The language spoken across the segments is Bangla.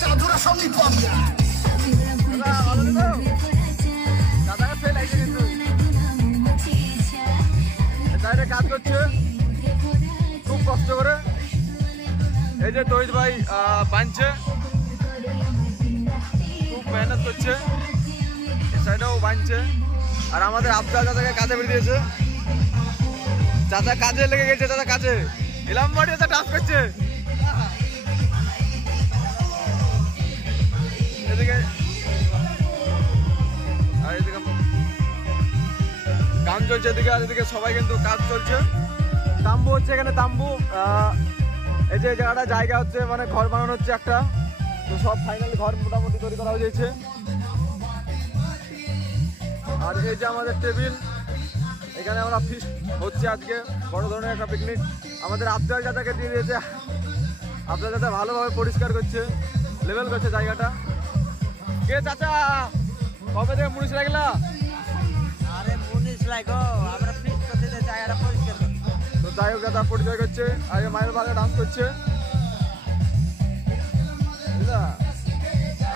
সাধুরা সবই পাবিয়া কাজ করছে খুব কষ্ট করে। এই যে তহিদ ভাই বানছে, খুব মেহনত করছে, সাইডেও বানছে। আর আমাদের আফজাল দাদাকে কাজে বেরিয়ে দিয়েছে, চাচা কাজে লেগে গেছে, চাচা কাজে এলাম বাড়ি চাচা ডান্স করছে। এদিকে আর এদিকে গান চলছে, এদিকে আর এদিকে সবাই কিন্তু কাজ চলছে। তাম্বু হচ্ছে এখানে, তাম্বু এই যে জায়গাটা জায়গা হচ্ছে, মানে ঘর বানানো হচ্ছে একটা। তো সব ফাইনালি ঘর মোটামুটি তৈরি করা হয়েছে। আর এই যে আমাদের টেবিল, এখানে আমরা ফিস্ট হচ্ছে আজকে, বড় ধরনের একটা পিকনিক। আমাদের আফজাল দাদাকে দিয়ে দিয়েছে, আফজাল দাদা ভালোভাবে পরিষ্কার করছে, লেভেল করছে জায়গাটা। কে চাচা কবে থেকে মুনিশ লাগলা? আরে মুনিশ লাগো, আমরা ফিস্ট করতে যে জায়গাটা পরিষ্কার করব। তো যাই হোক দাদা পরিচয় করছে, আর মায়ের বাগে ডান্স করছে,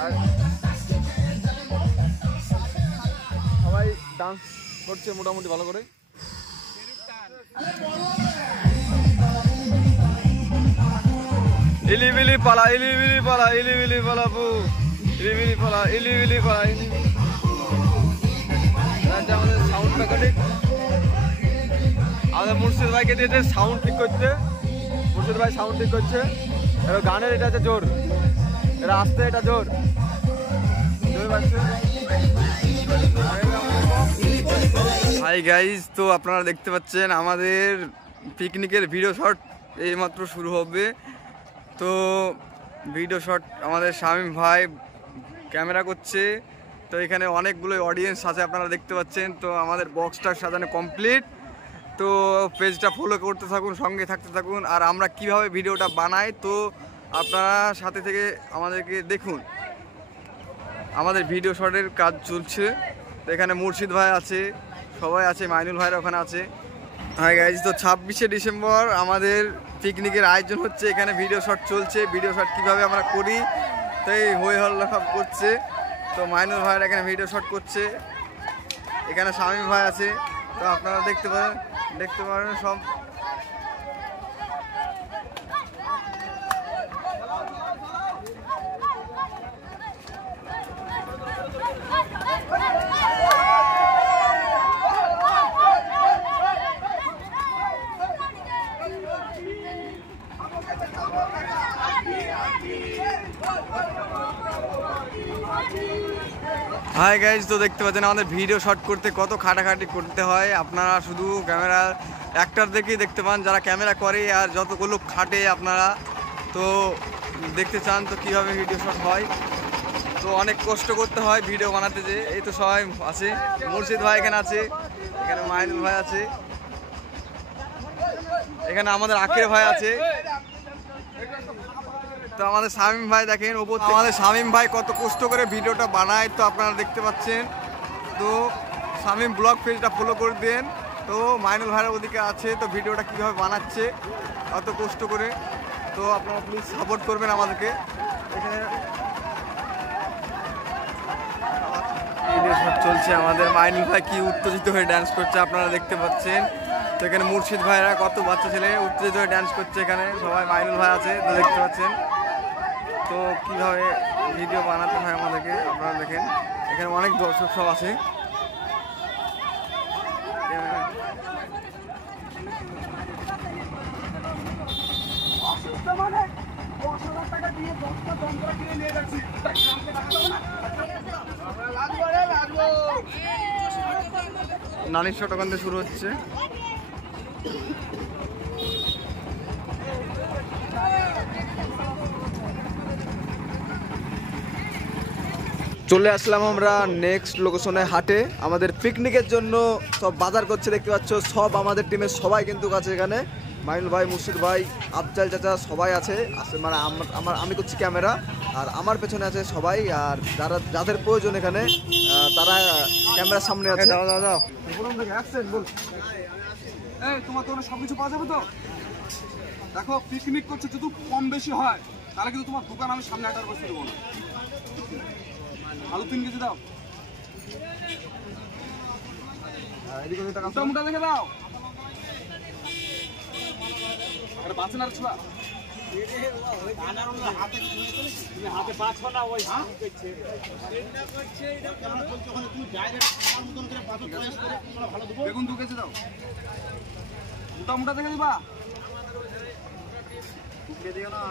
আর সবাই ডান্স করছে মোটামুটি ভালো করে। ইলিবিলি পালা, ইলিবিলি পালা, ইলিবিলি পালা পু, ইলিবিলি পালা, ইলিবিলি পালা। আমাদের সাউন্ড প্যাকেটিং আমাদের মুর্শিদ ভাইকে দিয়েছে সাউন্ড ঠিক করতে। মুর্শিদ ভাই সাউন্ড ঠিক করছে। এবার গানের এটা আছে জোর, এটা আসতে এটা জোর হাই গাইজ, তো আপনারা দেখতে পাচ্ছেন আমাদের পিকনিকের ভিডিও শট এইমাত্র শুরু হবে। তো ভিডিও শট আমাদের শামীম ভাই ক্যামেরা করছে। তো এখানে অনেকগুলো অডিয়েন্স আছে আপনারা দেখতে পাচ্ছেন। তো আমাদের বক্সটা সাজানো কমপ্লিট। তো পেজটা ফলো করতে থাকুন, সঙ্গে থাকতে থাকুন। আর আমরা কিভাবে ভিডিওটা বানাই তো আপনারা সাথে থেকে আমাদেরকে দেখুন। আমাদের ভিডিও শটের কাজ চলছে। তো এখানে মুর্শিদ ভাই আছে, সবাই আছে, মাইনুল ভাইরা ওখানে আছে। হাই গাইজ, তো 26শে ডিসেম্বর আমাদের পিকনিকের আয়োজন হচ্ছে, এখানে ভিডিও শট চলছে। ভিডিও শট কীভাবে আমরা করি তো এই হই হল্লা সব করছে। তো মাইনুল ভাইরা এখানে ভিডিও শট করছে, এখানে শামীম ভাই আছে। তো আপনারা দেখতে পারেন সব। হাই গাইজ, তো দেখতে পাচ্ছেন আমাদের ভিডিও শট করতে কত খাটাখাটি করতে হয়। আপনারা শুধু ক্যামেরার অ্যাক্টর দেখেই দেখতে পান, যারা ক্যামেরা করে আর যতগুলো খাটে আপনারা তো দেখতে চান তো কীভাবে ভিডিও শট হয়। তো অনেক কষ্ট করতে হয় ভিডিও বানাতে। যে এই তো সবাই আছে, মুর্শিদ ভাই এখানে আছে, এখানে মাইনুল ভাই আছে, এখানে আমাদের আকির ভাই আছে। তো আমাদের শামীম ভাই দেখেন ওপর, আমাদের শামীম ভাই কত কষ্ট করে ভিডিওটা বানায় তো আপনারা দেখতে পাচ্ছেন। তো শামীম ব্লগ পেজটা ফলো করে দেন। তো মাইনুল ভাইয়ের ওদিকে আছে, তো ভিডিওটা কীভাবে বানাচ্ছে অত কষ্ট করে। তো আপনারা প্লিজ সাপোর্ট করবেন আমাদেরকে। এখানে ভিডিও শট চলছে, আমাদের মাইনুল ভাই কি উত্তেজিত হয়ে ডান্স করছে আপনারা দেখতে পাচ্ছেন। তো এখানে মুর্শিদ ভাইরা কত বাচ্চা ছেলে উত্তেজিত হয়ে ডান্স করছে, এখানে সবাই মাইনুল ভাই আছে তো দেখতে পাচ্ছেন। তো কীভাবে ভিডিও বানাতে হয় আমাদেরকে আপনারা দেখেন, এখানে অনেক দর্শক সব আছে। নানির শট ওখান থেকে শুরু হচ্ছে। চলে আসলাম আমরা নেক্সট লোকেশনে হাটে, আমাদের পিকনিকের জন্য সব বাজার করছে দেখতে পাচ্ছ। সব আমাদের টিমের সবাই কিন্তু আছে এখানে, মাইনুল ভাই, মুর্শিদ ভাই, আফজাল চাচা সবাই আছে। মানে আমি করছি ক্যামেরা, আর আমার পেছনে আছে সবাই। আর যাদের প্রয়োজন এখানে তারা ক্যামেরার সামনে আছে। তোমার সব কিছু পাওয়া যাবে তো? দেখো পিকনিক করছে যদি কম বেশি হয় তাহলে কিন্তু তোমার দোকান আমি সামনে আটার বসে দেবো না। আলু 3 কেজি দাও, মোটা মোটা দেখে দাও। বাঁচে না ছোড়া হাতে পাচ্ছ না ওই বেগুন 2 কেজি দাও, মোটা মোটা দেখে দিবা। দিও না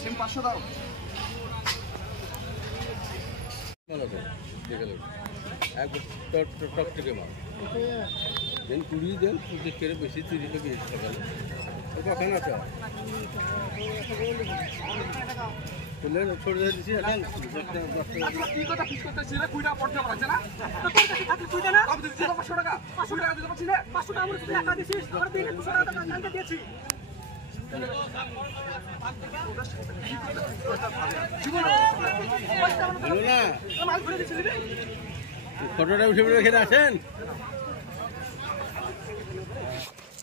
সিম 500 দাও। টকটকে মাল দেন 20 দেন 25 করে বেশি 30 টাকা 20 টাকা কখন আছে তুলে ছোট দিয়ে দিছি এখন কি কথা ফিক্স করতেছি রে কুইটা পড়তে পারছ না তো তোর কাছে থাকলে কুইটা না কত দিছিস 500 টাকা 500 টাকা দিতে পারছিস না 500 টাকা আমরা তুই টাকা দিছিস আমরা 200 টাকা কালকে দিয়েছি হলো না ফটোটা উঠে রেখে আসেন।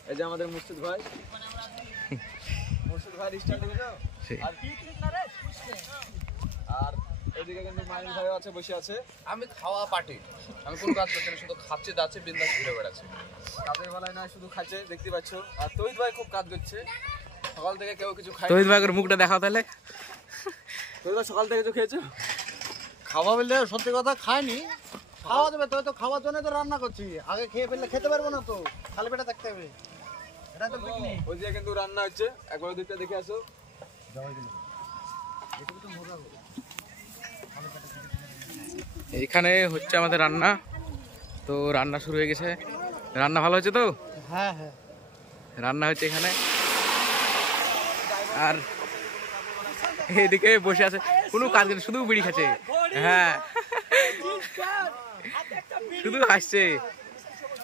এই যে আমাদের মুর্শিদ ভাই, মুর্শিদ ভাই স্টাইল দেখেছো আর এদিকে কিন্তু মাইন ভাইও আছে বসে আছে। আমি খাওয়া পার্টি, আমি কোনো কাজ করছি না, শুধু খাচ্ছি দাচ্ছি বিন্দাস ঘুরে বেড়াচ্ছি। কাজের বেলায় নয় শুধু খাচ্ছে দেখতে পাচ্ছ। আর তৈত ভাই খুব কাজ করছে সকাল থেকে, কেউ কিছু খায়। তৈত ভাইয়ের মুখটা দেখাও তাহলে। তৈত ভাই সকাল থেকে কিছু খেয়েছো? খাওয়া বললে সত্যি কথা খাইনি, খাওয়া যাবে তো, খাওয়ার জন্য তো রান্না করছি। আগে খেয়ে ফেললে খেতে পারবো না তো, খালি পেটে থাকতে হবে। এটা তো পিকনিক। ওই যে কিন্তু রান্না হচ্ছে, একবার ওই দিকটা দেখে আসো। এইখানে হচ্ছে আমাদের রান্না, তো রান্না শুরু হয়ে গেছে। রান্না ভালো হচ্ছে তো? হ্যাঁ হ্যাঁ, রান্না হচ্ছে এখানে। আর এদিকে বসে আছে, কোনো কাজ নেই, শুধু বিড়ি খাচ্ছে। হ্যাঁ, শুধু হাসছে।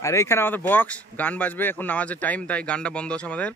আর এইখানে আমাদের বক্স গান বাজবে, এখন নামাজের টাইম, তাই গানটা বন্ধ আছে আমাদের।